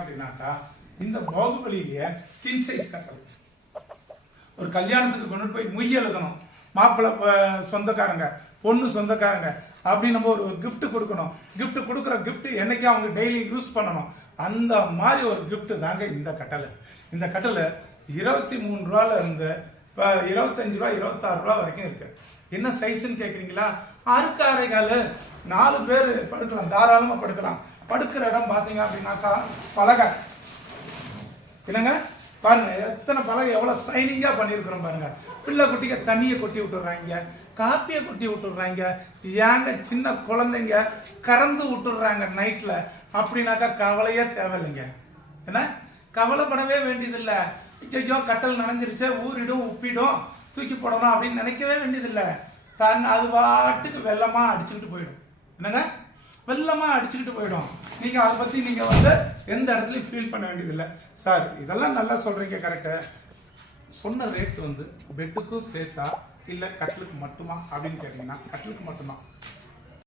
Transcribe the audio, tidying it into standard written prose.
அப்படின்னாக்கா இந்த பாகுபலியிலேயே king size கட்டல். ஒரு கல்யாணத்துக்கு கொண்டு போய் மொய் எழுதணும், மாப்பிள்ளை சொந்தக்காரங்க பொண்ணு சொந்தக்காரங்க அப்படி நம்ம ஒரு கிஃப்ட் கொடுக்கணும். கிஃப்ட் கொடுக்குற கிஃப்ட் என்னைக்கு அவங்க டெய்லி யூஸ் பண்ணணும். அந்த மாதிரி ஒரு கிஃப்ட் தாங்க இந்த கட்டல். இந்த கட்டல் 23 ரூபால இருந்து 25 ரூபா 26 ரூபா வரைக்கும் இருக்கு. என்ன சைஸ்ன்னு கேட்குறீங்களா? 6க்கு 6 கால் 4 பேர் படுக்கலாம், தாராளமாக படுக்கலாம். படுக்கிற இடம் பார்த்தீங்க அப்படின்னாக்கா பலகை இல்லைங்க, பாருங்க எத்தனை பலகை எவ்வளவு சைனிங்கா பண்ணிருக்கிறோம் பாருங்க. பிள்ளை குட்டிங்க தண்ணியை கொட்டி விட்டுறாங்க, காப்பியை கொட்டி விட்டுறாங்க, ஏங்க சின்ன குழந்தைங்க கறந்து விட்டுறாங்க நைட்ல. அப்படின்னாக்கா கவலையே தேவையில்லைங்க. என்ன கவலைப்படவே வேண்டியதில்லை. ஐயோ கட்டல் நனைஞ்சிருச்சே, ஊறிடும் உப்பிடும் தூக்கி போடணும் அப்படின்னு நினைக்கவே வேண்டியதில்லை. அது பாட்டுக்கு வெள்ளமா அடிச்சுக்கிட்டு போயிடும். என்னங்க வெள்ளமா அடிச்சுக்கிட்டு போயிடும். நீங்க அதை பத்தி நீங்க எந்த இடத்துலயும் ஃபீல் பண்ண வேண்டியதில்லை. சார் இதெல்லாம் நல்லா சொல்றீங்க, கரெக்டு. சொன்ன ரேட் பெட்டுக்கும் சேர்த்தா இல்ல கட்டலுக்கு மட்டுமா அப்படின்னு கேட்டீங்கன்னா கட்டலுக்கு மட்டும்தான்.